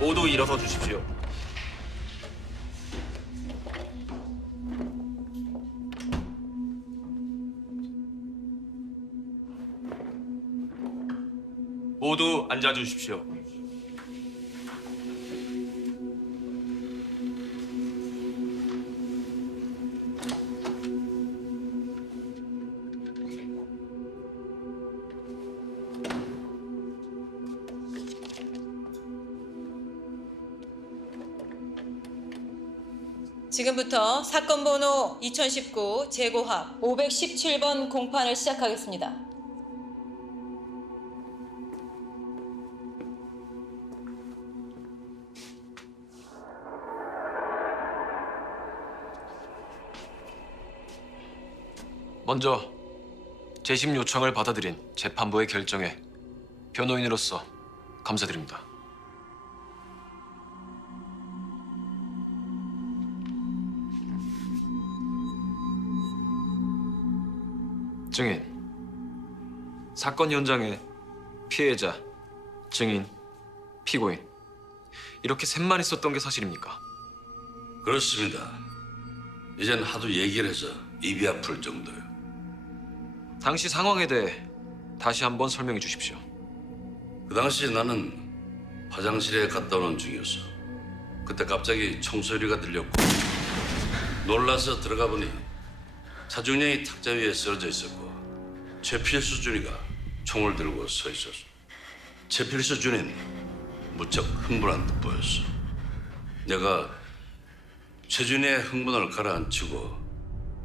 모두 일어서 주십시오. 모두 앉아 주십시오. 지금부터 사건 번호 2019 재고합 517번 공판을 시작하겠습니다. 먼저 재심 요청을 받아들인 재판부의 결정에 변호인으로서 감사드립니다. 증인, 사건 현장에 피해자, 증인, 피고인 이렇게 셋만 있었던 게 사실입니까? 그렇습니다. 이젠 하도 얘기를 해서 입이 아플 정도요. 당시 상황에 대해 다시 한번 설명해 주십시오. 그 당시 나는 화장실에 갔다 오는 중이었어. 그때 갑자기 총소리가 들렸고 놀라서 들어가 보니 차중령이 탁자 위에 쓰러져 있었고 최필수 준이가 총을 들고 서 있었어. 최필수 준이는 무척 흥분한 듯 보였어. 내가 최준이의 흥분을 가라앉히고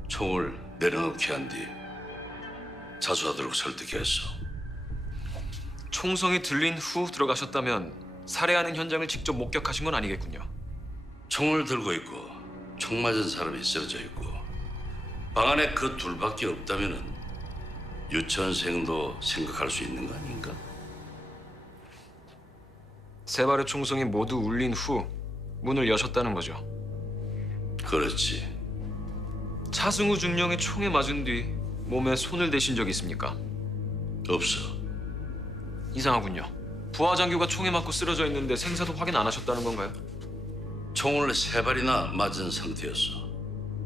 총을 내려놓게 한 뒤 자수하도록 설득했어. 총성이 들린 후 들어가셨다면 살해하는 현장을 직접 목격하신 건 아니겠군요. 총을 들고 있고 총 맞은 사람이 쓰러져 있고 방 안에 그 둘밖에 없다면은 유치원생도 생각할 수 있는 거 아닌가? 세 발의 총성이 모두 울린 후 문을 여셨다는 거죠. 그렇지. 차승우 중령의 총에 맞은 뒤 몸에 손을 대신 적이 있습니까? 없어. 이상하군요. 부하장교가 총에 맞고 쓰러져 있는데 생사도 확인 안 하셨다는 건가요? 총을 세 발이나 맞은 상태였어.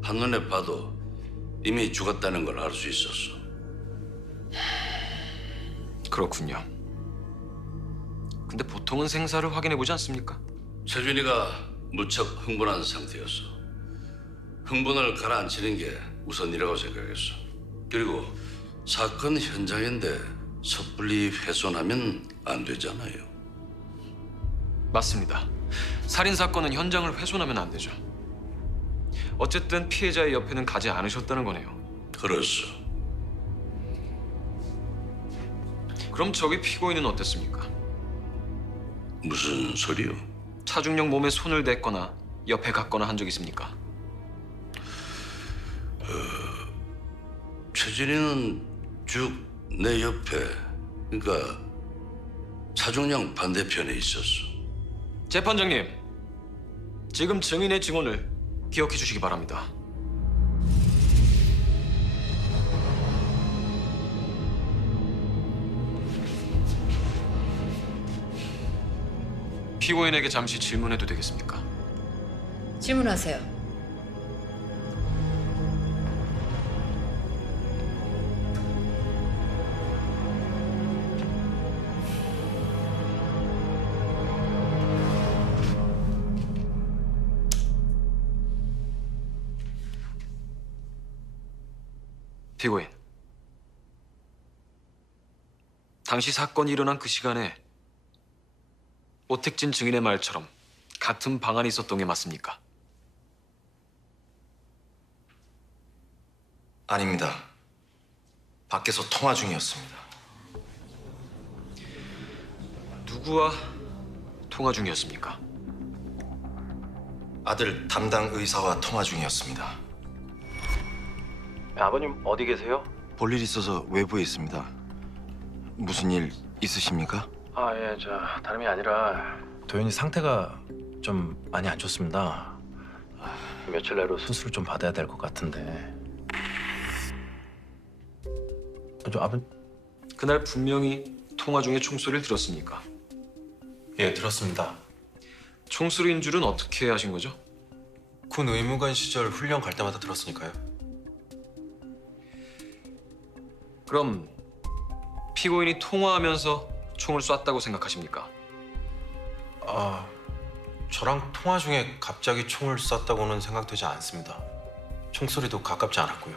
한눈에 봐도 이미 죽었다는 걸 알 수 있었어. 그렇군요. 근데 보통은 생사를 확인해 보지 않습니까? 최준이가 무척 흥분한 상태였어. 흥분을 가라앉히는 게 우선이라고 생각했어. 그리고 사건 현장인데 섣불리 훼손하면 안 되잖아요. 맞습니다. 살인 사건은 현장을 훼손하면 안 되죠. 어쨌든 피해자의 옆에는 가지 않으셨다는 거네요. 그렇소. 그럼 저기 피고인은 어땠습니까? 무슨 소리요? 차중령 몸에 손을 댔거나 옆에 갔거나 한 적 있습니까? 최준이는 쭉 내 옆에, 그러니까 차중령 반대편에 있었어. 재판장님, 지금 증인의 증언을 기억해 주시기 바랍니다. 피고인에게 잠시 질문해도 되겠습니까? 질문하세요. 피고인, 당시 사건이 일어난 그 시간에 오택진 증인의 말처럼 같은 방 안에 있었던 게 맞습니까? 아닙니다. 밖에서 통화 중이었습니다. 누구와 통화 중이었습니까? 아들 담당 의사와 통화 중이었습니다. 아버님 어디 계세요? 볼일 있어서 외부에 있습니다. 무슨 일 있으십니까? 아, 예, 다름이 아니라 도현이 상태가 좀 많이 안 좋습니다. 며칠 내로 수술을 좀 받아야 될 것 같은데. 그날 분명히 통화 중에 총소리를 들었습니까? 예, 들었습니다. 총수리인 줄은 어떻게 하신 거죠? 군 의무관 시절 훈련 갈 때마다 들었으니까요. 그럼 피고인이 통화하면서 총을 쐈다고 생각하십니까? 아, 저랑 통화 중에 갑자기 총을 쐈다고는 생각되지 않습니다. 총소리도 가깝지 않았고요.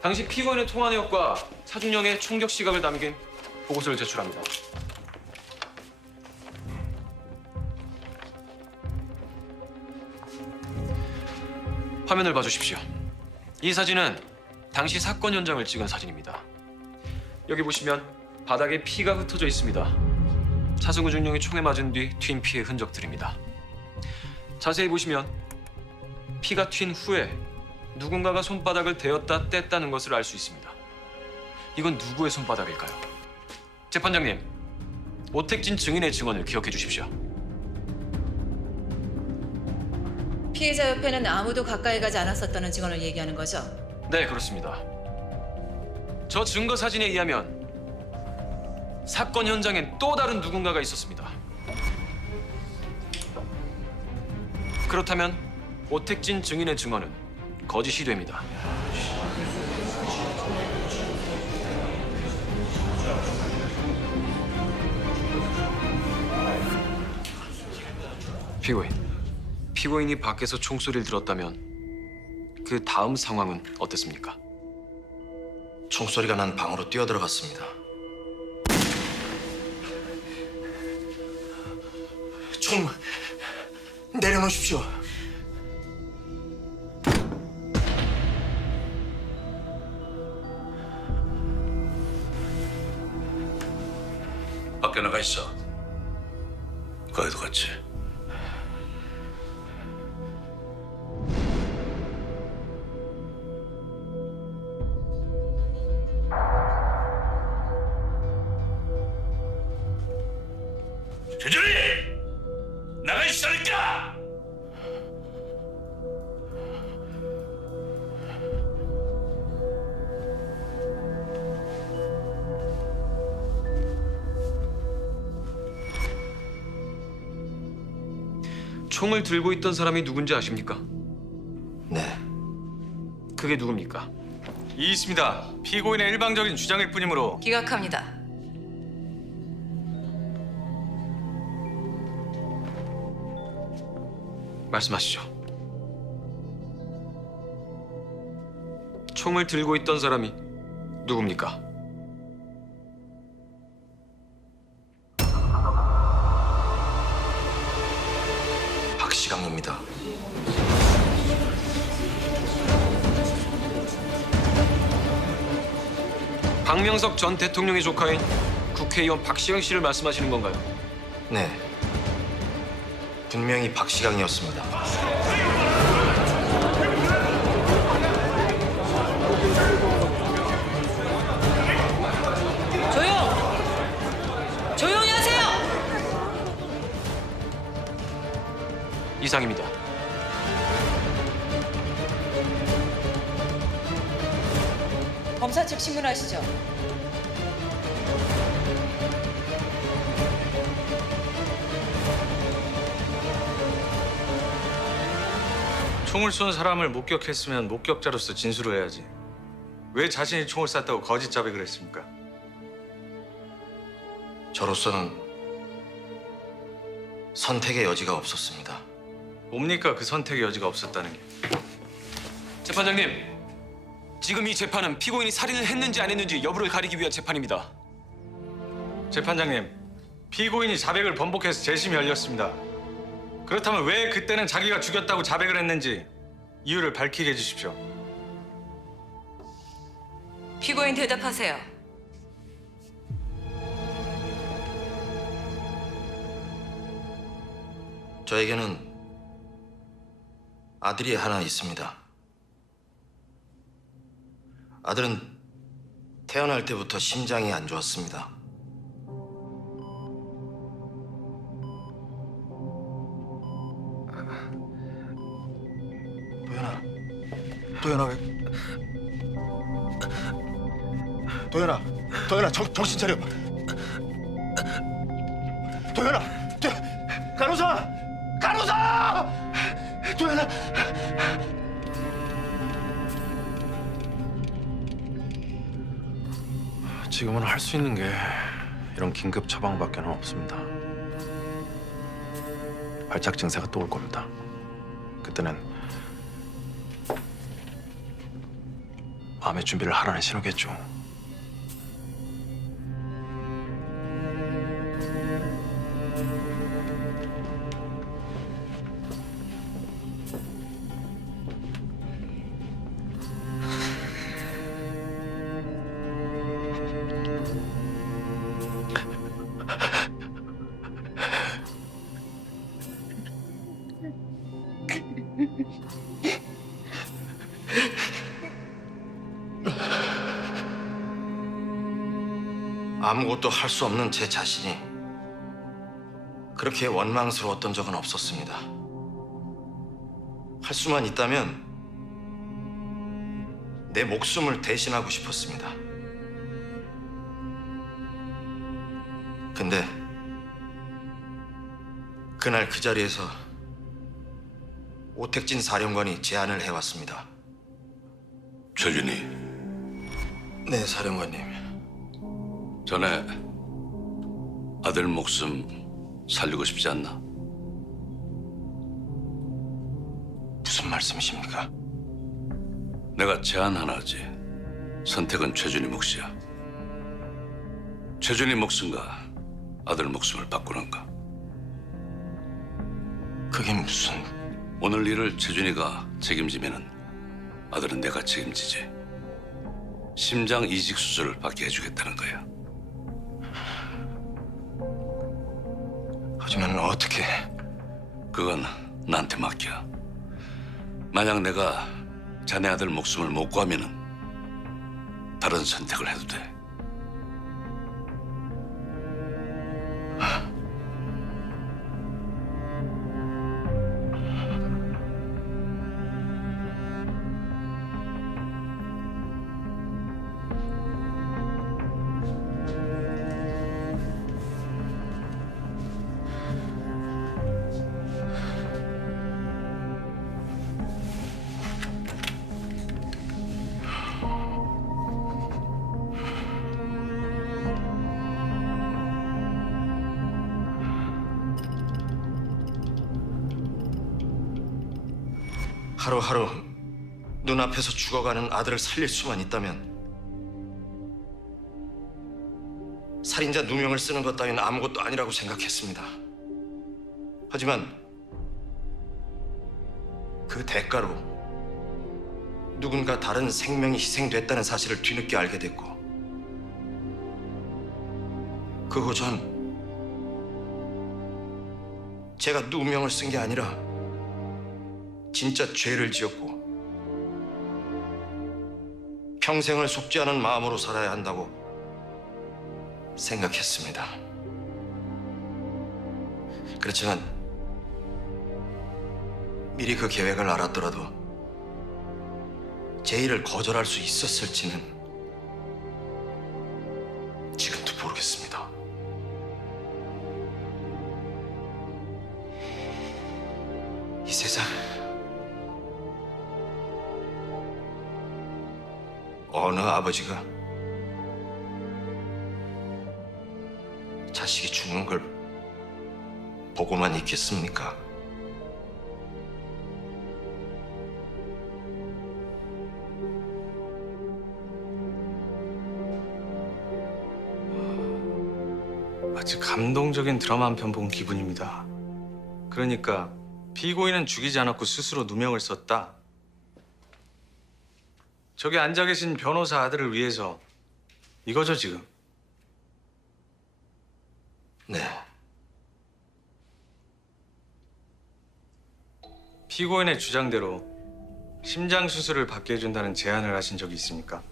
당시 피고인의 통화 내역과 차준영의 총격 시각을 담긴 보고서를 제출합니다. 화면을 봐주십시오. 이 사진은 당시 사건 현장을 찍은 사진입니다. 여기 보시면 바닥에 피가 흩어져 있습니다. 차승우 중령이 총에 맞은 뒤 튄 피의 흔적들입니다. 자세히 보시면 피가 튄 후에 누군가가 손바닥을 대었다 뗐다는 것을 알 수 있습니다. 이건 누구의 손바닥일까요? 재판장님, 오택진 증인의 증언을 기억해 주십시오. 피해자 옆에는 아무도 가까이 가지 않았었다는 증언을 얘기하는 거죠? 네, 그렇습니다. 저 증거 사진에 의하면 사건 현장엔 또 다른 누군가가 있었습니다. 그렇다면 오택진 증인의 증언은 거짓이 됩니다. 피고인이 밖에서 총소리를 들었다면 그 다음 상황은 어땠습니까? 총소리가 난 방으로 뛰어들어갔습니다. 총 내려놓으십시오. 밖에 나가 있어. 거기도 같이. 조절이 나가 있으니까. 총을 들고 있던 사람이 누군지 아십니까? 네. 그게 누굽니까? 이 있습니다. 피고인의 일방적인 주장일 뿐이므로 기각합니다. 말씀하시죠. 총을 들고 있던 사람이 누굽니까? 박시강입니다. 박명석 전 대통령의 조카인 국회의원 박시영 씨를 말씀하시는 건가요? 네. 분명히 박시강이었습니다. 조용히 하세요! 이상입니다. 검사 측 신문하시죠. 총을 쏜 사람을 목격했으면 목격자로서 진술을 해야지. 왜 자신이 총을 쐈다고 거짓 자백을 했습니까? 저로서는 선택의 여지가 없었습니다. 뭡니까 그 선택의 여지가 없었다는 게? 재판장님, 지금 이 재판은 피고인이 살인을 했는지 안 했는지 여부를 가리기 위한 재판입니다. 재판장님, 피고인이 자백을 번복해서 재심이 열렸습니다. 그렇다면 왜 그때는 자기가 죽였다고 자백을 했는지 이유를 밝히게 해주십시오. 피고인 대답하세요. 저에게는 아들이 하나 있습니다. 아들은 태어날 때부터 심장이 안 좋았습니다. 도연아 왜? 도연아 정신 차려. 도연아 간호사! 간호사! 도현아! 지금은 할 수 있는 게 이런 긴급 처방밖에는 없습니다. 발작 증세가 또 올 겁니다. 그때는 마음의 준비를 하라는 신호겠죠. 아무것도 할 수 없는 제 자신이 그렇게 원망스러웠던 적은 없었습니다. 할 수만 있다면 내 목숨을 대신하고 싶었습니다. 근데 그날 그 자리에서 오택진 사령관이 제안을 해왔습니다. 최준이, 네, 사령관님. 전에 아들 목숨 살리고 싶지 않나? 무슨 말씀이십니까? 내가 제안 하나 하지. 선택은 최준이 몫이야. 최준이 목숨과 아들 목숨을 바꾸는가? 그게 무슨... 오늘 일을 최준이가 책임지면은 아들은 내가 책임지지. 심장 이식 수술을 받게 해주겠다는 거야. 하지만 어떻게... 그건 나한테 맡겨. 만약 내가 자네 아들 목숨을 못 구하면은 다른 선택을 해도 돼. 하루하루 눈앞에서 죽어가는 아들을 살릴 수만 있다면 살인자 누명을 쓰는 것 따윈 아무것도 아니라고 생각했습니다. 하지만 그 대가로 누군가 다른 생명이 희생됐다는 사실을 뒤늦게 알게 됐고, 그 후 전 제가 누명을 쓴 게 아니라 진짜 죄를 지었고 평생을 속지 않은 마음으로 살아야 한다고 생각했습니다. 그렇지만 미리 그 계획을 알았더라도 제 일을 거절할 수 있었을지는 지금도 모르겠습니다. 이 세상 어느 아버지가 자식이 죽는 걸 보고만 있겠습니까? 마치 감동적인 드라마 한 편 본 기분입니다. 그러니까 피고인은 죽이지 않았고 스스로 누명을 썼다. 저기 앉아 계신 변호사 아들을 위해서 이거죠, 지금? 네. 피고인의 주장대로 심장 수술을 받게 해준다는 제안을 하신 적이 있습니까?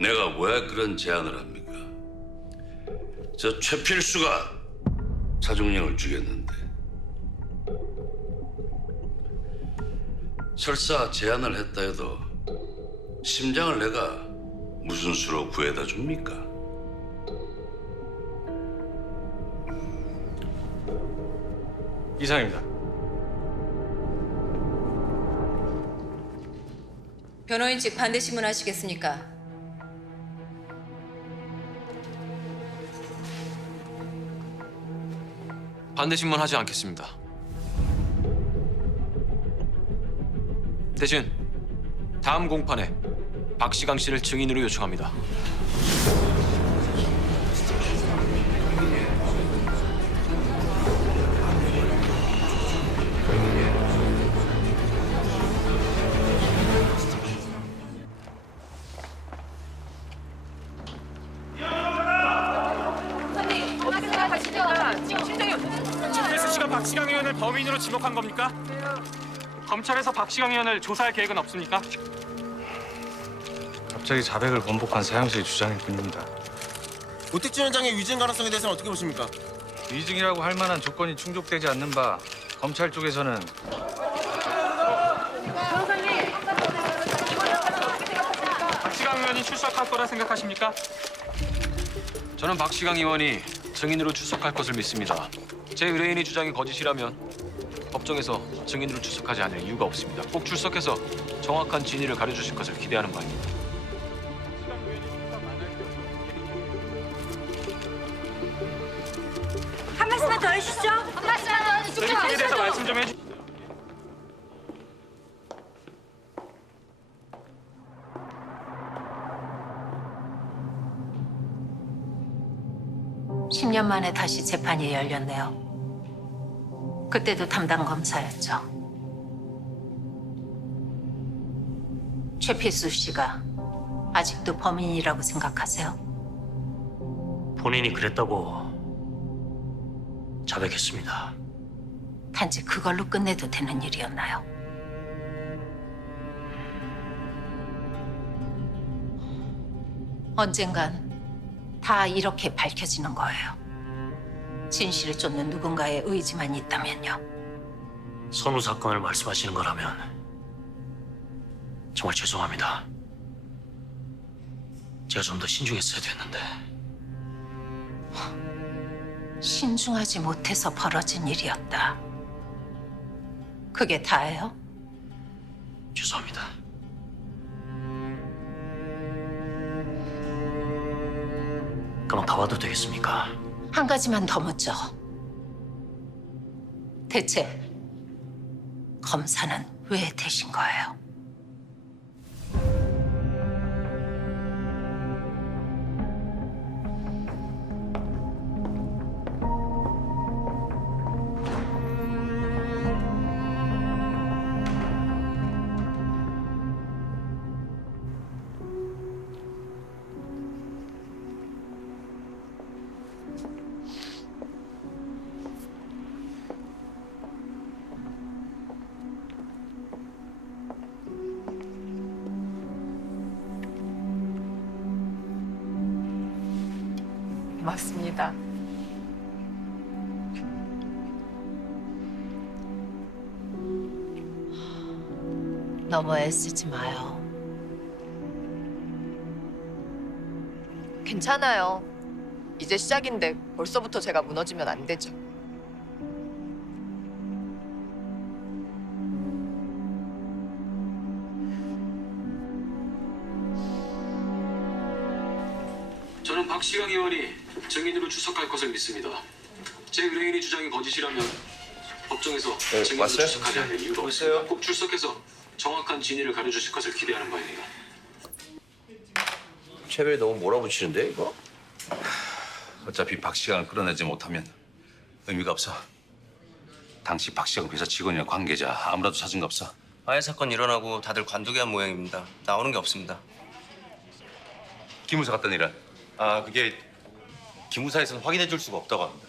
내가 왜 그런 제안을 합니까? 저 최필수가 차중령을 죽였는데 설사 제안을 했다 해도 심장을 내가 무슨 수로 구해다 줍니까? 이상입니다. 변호인 측 반대 신문하시겠습니까? 반대 신문하지 않겠습니다. 대신 다음 공판에 박시강 씨를 증인으로 요청합니다. 김태수 씨가 박시강 의원을 범인으로 지목한 겁니까? 검찰에서 박시강 의원을 조사할 계획은 없습니까? 갑자기 자백을 번복한 사형 씨의 주장일 뿐입니다. 오택준 원장의 위증 가능성에 대해서는 어떻게 보십니까? 위증이라고 할 만한 조건이 충족되지 않는 바 검찰 쪽에서는 박시강 의원이 출석할 거라 생각하십니까? 저는 박시강 의원이 증인으로 출석할 것을 믿습니다. 제 의뢰인의 주장이 거짓이라면 법정에서 증인으로 출석하지 않을 이유가 없습니다. 꼭 출석해서 정확한 진위를 가려주실 것을 기대하는 바입니다. 한 말씀만 더 해주시죠. 한 말씀만 더 해주시죠. 이 대해서 말씀 좀 해주. 십 년 만에 다시 재판이 열렸네요. 그때도 담당 검사였죠. 최필수 씨가 아직도 범인이라고 생각하세요? 본인이 그랬다고 자백했습니다. 단지 그걸로 끝내도 되는 일이었나요? 언젠간 다 이렇게 밝혀지는 거예요. 진실을 쫓는 누군가의 의지만 있다면요. 선우 사건을 말씀하시는 거라면 정말 죄송합니다. 제가 좀 더 신중했어야 됐는데. 신중하지 못해서 벌어진 일이었다. 그게 다예요? 죄송합니다. 그럼 다 와도 되겠습니까? 한 가지만 더 묻죠. 대체 검사는 왜 되신 거예요? 맞습니다. 너무 애쓰지 마요. 괜찮아요. 이제 시작인데 벌써부터 제가 무너지면 안 되죠. 저는 박시강 의원이 증인으로 출석할 것을 믿습니다. 제 의뢰인의 주장이 거짓이라면 법정에서 증인으로 왔어요? 출석하지 않을 이유가 없습니다. 꼭 출석해서 정확한 진위를 가려주실 것을 기대하는 바입니다. 최벨이 너무 몰아붙이는데 이거? 어차피 박시강을 끌어내지 못하면 의미가 없어. 당시 박시강 회사 직원이나 관계자 아무라도 찾은 거 없어? 화해 사건 일어나고 다들 관두게 한 모양입니다. 나오는 게 없습니다. 기무사 갔던 일은? 아, 그게 기무사에서는 확인해 줄 수가 없다고 합니다.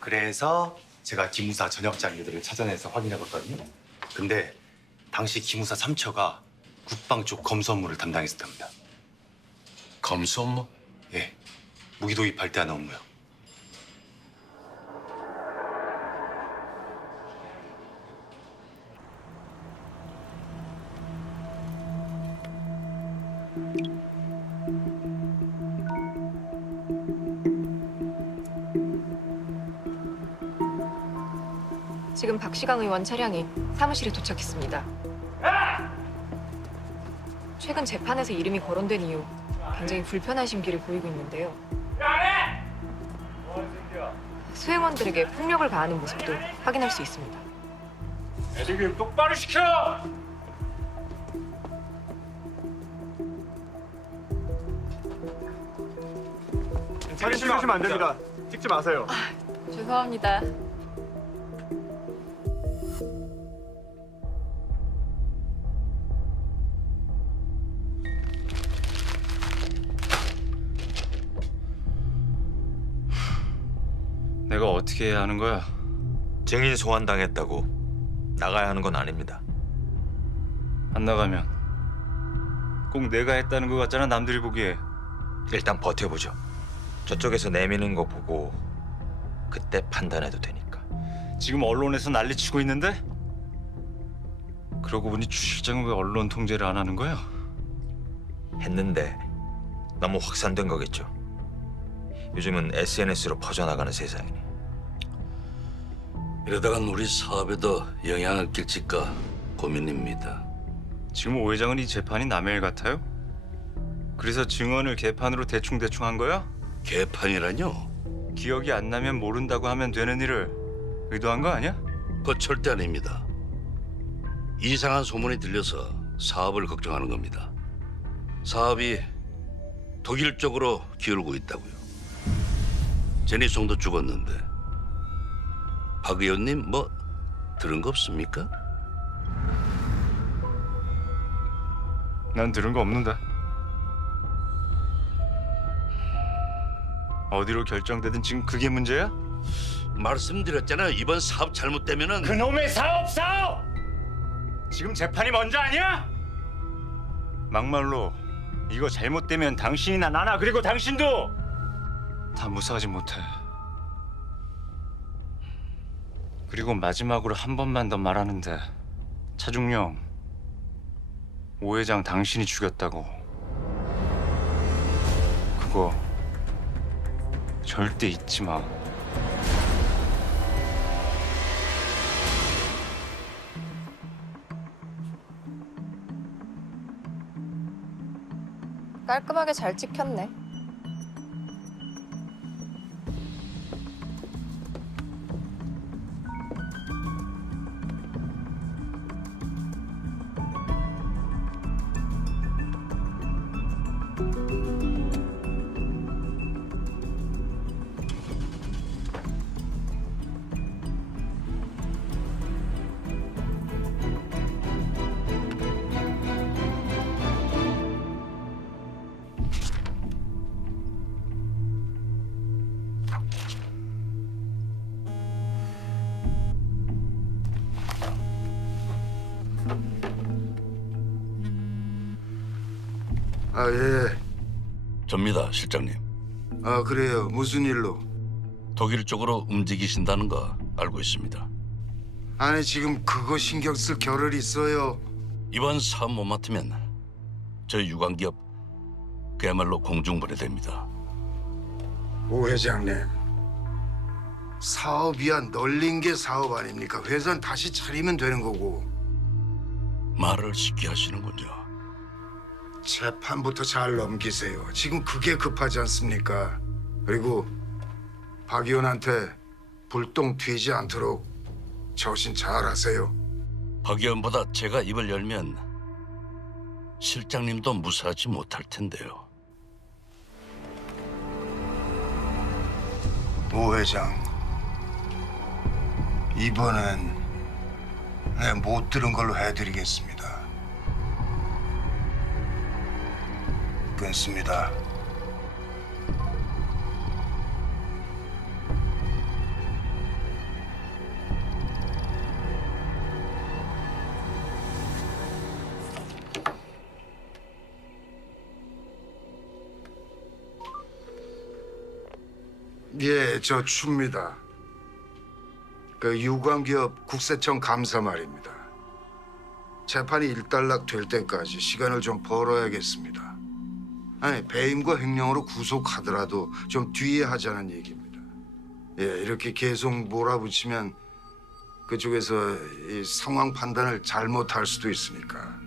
그래서 제가 기무사 전역 자료들을 찾아내서 확인해봤거든요. 근데 당시 기무사 3처가 국방 쪽 검수 업무를 담당했었답니다. 검수 업무? 예, 무기 도입할 때 하는 업무요. 지금 박시강 의원 차량이 사무실에 도착했습니다. 최근 재판에서 이름이 거론된 이후 굉장히 불편한 심기를 보이고 있는데요. 수행원들에게 폭력을 가하는 모습도 확인할 수 있습니다. 애들 교육 똑바로 시켜! 사진 찍으시면 안 됩니다. 찍지 마세요. 죄송합니다. 내가 어떻게 해야 하는 거야? 증인 소환당했다고 나가야 하는 건 아닙니다. 안 나가면 꼭 내가 했다는 것 같잖아, 남들이 보기에. 일단 버텨보죠. 저쪽에서 내미는 거 보고 그때 판단해도 되니까. 지금 언론에서 난리치고 있는데? 그러고 보니 추 실장은 왜 언론 통제를 안 하는 거야? 했는데 너무 확산된 거겠죠. 요즘은 SNS로 퍼져나가는 세상이니. 이러다간 우리 사업에도 영향을 끼칠까 고민입니다. 지금 오 회장은 이 재판이 남의 일 같아요? 그래서 증언을 개판으로 대충 한 거야? 개판이라뇨? 기억이 안 나면 모른다고 하면 되는 일을 의도한 거 아니야? 그거 절대 아닙니다. 이상한 소문이 들려서 사업을 걱정하는 겁니다. 사업이 독일 쪽으로 기울고 있다고요. 제니송도 죽었는데 박 의원님 뭐 들은 거 없습니까? 난 들은 거 없는데. 어디로 결정되든 지금 그게 문제야? 말씀드렸잖아요. 이번 사업 잘못되면은 그놈의 사업! 지금 재판이 먼저 아니야? 막말로 이거 잘못되면 당신이나 나나 그리고 당신도 다 무사하지 못해. 그리고 마지막으로 한 번만 더 말하는데 차중령 오 회장 당신이 죽였다고. 그거 절대 잊지 마. 깔끔하게 잘 찍혔네. 아, 예. 접니다, 실장님. 아, 그래요. 무슨 일로? 독일 쪽으로 움직이신다는 거 알고 있습니다. 아니, 지금 그거 신경 쓸 겨를이 있어요. 이번 사업 못 맡으면 저희 유관기업 그야말로 공중분해됩니다. 오 회장님, 사업이야 널린 게 사업 아닙니까? 회사는 다시 차리면 되는 거고. 말을 쉽게 하시는군요. 재판부터 잘 넘기세요. 지금 그게 급하지 않습니까? 그리고 박 의원한테 불똥 튀지 않도록 처신 잘하세요. 박 의원보다 제가 입을 열면 실장님도 무사하지 못할 텐데요. 오 회장, 이번엔 내 못 들은 걸로 해드리겠습니다. 끊습니다. 예, 저 추입니다. 그 유관기업 국세청 감사 말입니다. 재판이 일단락 될 때까지 시간을 좀 벌어야겠습니다. 아니, 배임과 횡령으로 구속하더라도 좀 뒤에 하자는 얘기입니다. 예, 이렇게 계속 몰아붙이면 그쪽에서 이 상황 판단을 잘못할 수도 있으니까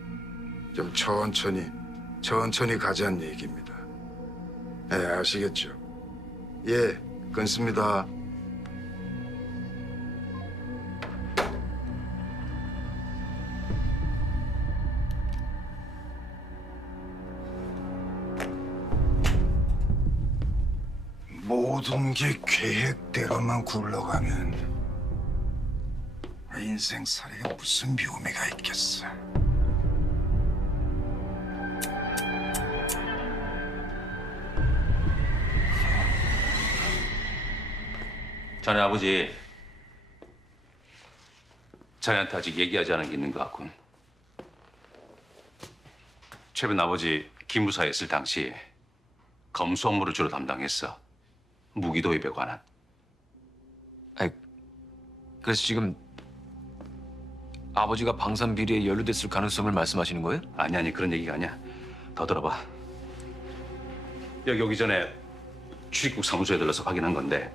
좀 천천히 가자는 얘기입니다. 예, 아시겠죠? 예, 끊습니다. 모든 게 계획대로만 굴러가면 인생살이가 무슨 묘미가 있겠어. 자네 아버지, 자네한테 아직 얘기하지 않은 게 있는 것 같군. 최근 아버지 기무사에 있을 당시 검수 업무를 주로 담당했어. 무기 도입에 관한. 그래서 지금 아버지가 방산 비리에 연루됐을 가능성을 말씀하시는 거예요? 아니 그런 얘기가 아니야. 더 들어봐. 여기 오기 전에 출입국 사무소에 들러서 확인한 건데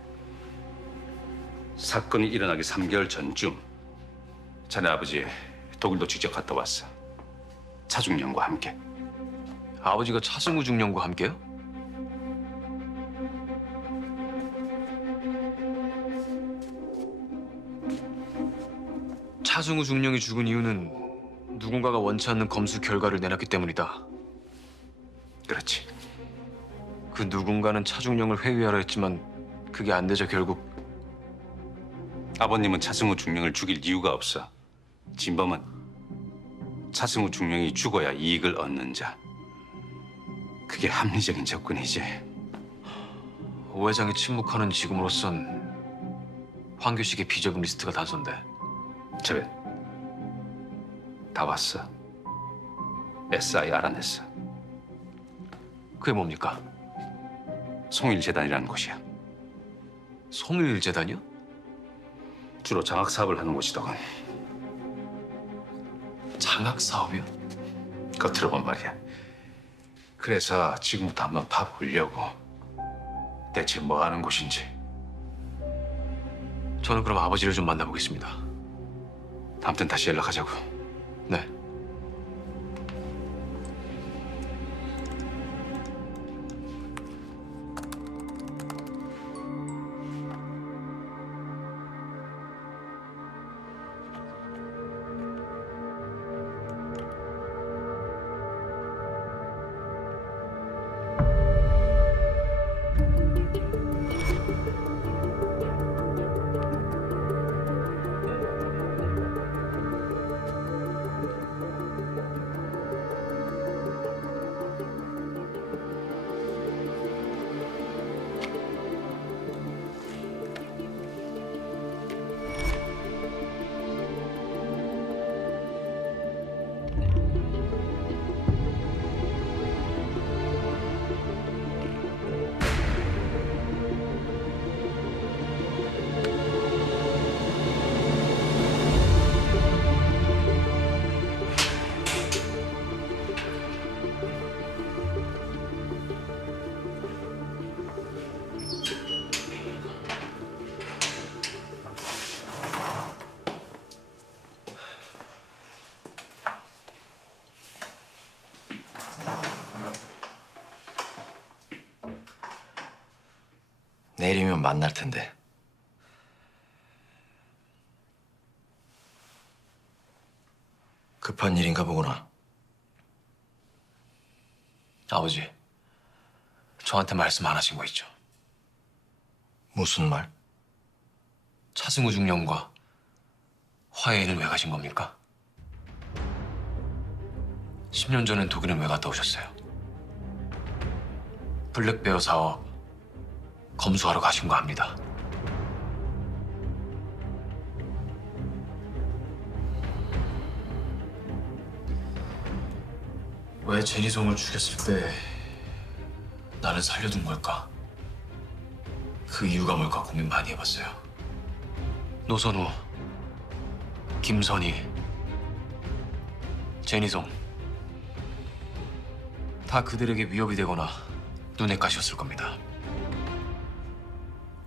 사건이 일어나기 3개월 전쯤 자네 아버지 독일도 직접 갔다 왔어. 차중령과 함께. 아버지가 차승우 중령과 함께요? 차승우 중령이 죽은 이유는 누군가가 원치 않는 검수 결과를 내놨기 때문이다. 그렇지. 그 누군가는 차중령을 회유하려 했지만 그게 안 되자 결국 아버님은 차승우 중령을 죽일 이유가 없어. 진범은 차승우 중령이 죽어야 이익을 얻는 자. 그게 합리적인 접근이지. 오 회장이 침묵하는 지금으로선 황교식의 비적금 리스트가 단서인데. 저변 다 왔어. SI 알아냈어. 그게 뭡니까? 송일재단이라는 곳이야. 송일재단이요? 주로 장학 사업을 하는 곳이더군. 장학 사업이요? 겉으로 본 말이야. 그래서 지금부터 한번 파보려고. 대체 뭐 하는 곳인지. 저는 그럼 아버지를 좀 만나보겠습니다. 다음 땐 다시 연락하자고. 네. 내일이면 만날 텐데. 급한 일인가 보구나. 아버지, 저한테 말씀 안 하신 거 있죠? 무슨 말? 차승우 중령과 화해인은 왜 가신 겁니까? 10년 전엔 독일은 왜 갔다 오셨어요? 블랙베어 사업 검수하러 가신 거 압니다. 왜 제니송을 죽였을 때 나를 살려둔 걸까? 그 이유가 뭘까 고민 많이 해봤어요. 노선우, 김선희, 제니송 다 그들에게 위협이 되거나 눈에 가시였을 겁니다.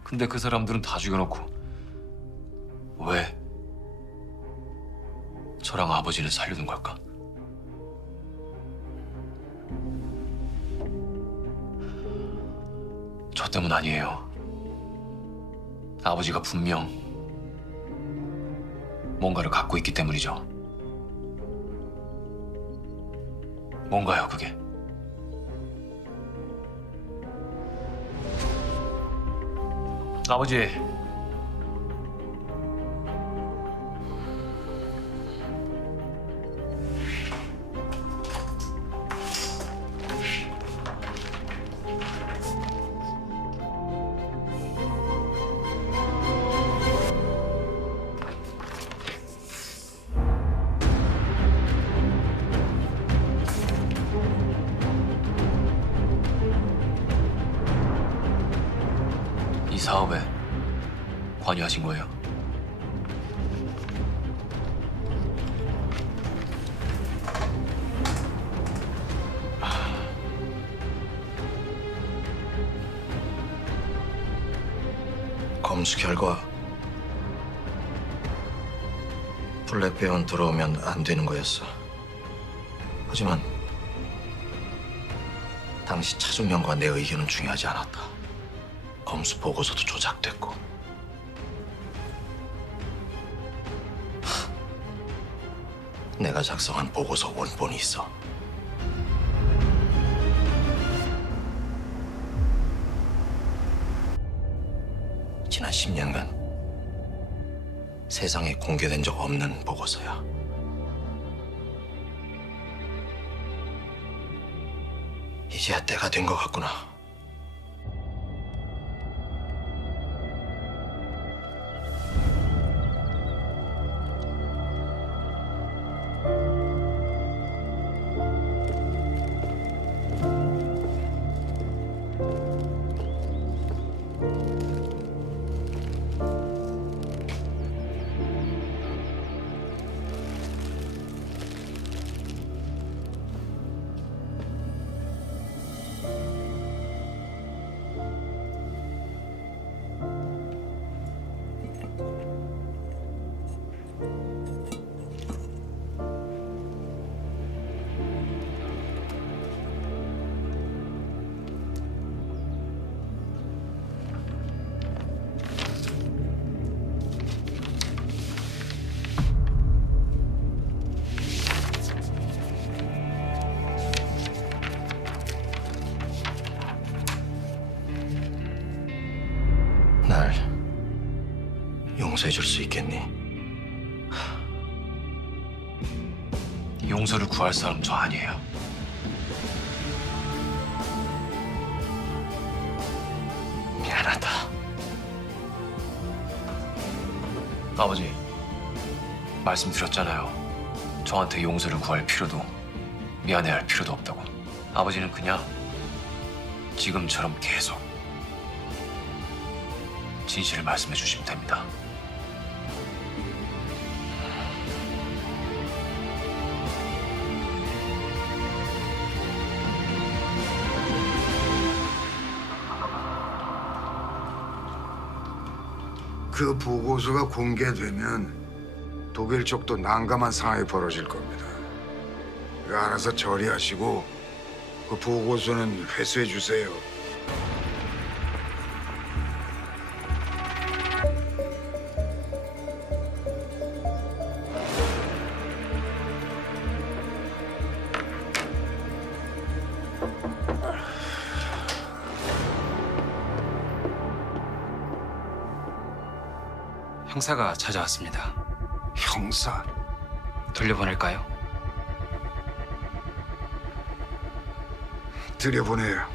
근데 그 사람들은 다 죽여놓고 왜 저랑 아버지를 살려둔 걸까? 저 때문 아니에요. 아버지가 분명 뭔가를 갖고 있기 때문이죠. 뭔가요, 그게? 아버지, 이 사업에 관여하신 거예요? 검수 결과 블랙베어는 들어오면 안 되는 거였어. 하지만 당시 차준명과 내 의견은 중요하지 않았다. 검수 보고서도 조작됐고 내가 작성한 보고서 원본이 있어. 지난 10년간 세상에 공개된 적 없는 보고서야. 이제야 때가 된 것 같구나. 날 용서해 줄 수 있겠니? 용서를 구할 사람 저 아니에요. 미안하다. 아버지, 말씀드렸잖아요. 저한테 용서를 구할 필요도 미안해할 필요도 없다고. 아버지는 그냥 지금처럼 계속 진실을 말씀해 주시면 됩니다. 그 보고서가 공개되면 독일 쪽도 난감한 상황이 벌어질 겁니다. 알아서 처리하시고 그 보고서는 회수해 주세요. 형사가 찾아왔습니다. 형사? 돌려보낼까요? 들여보내요.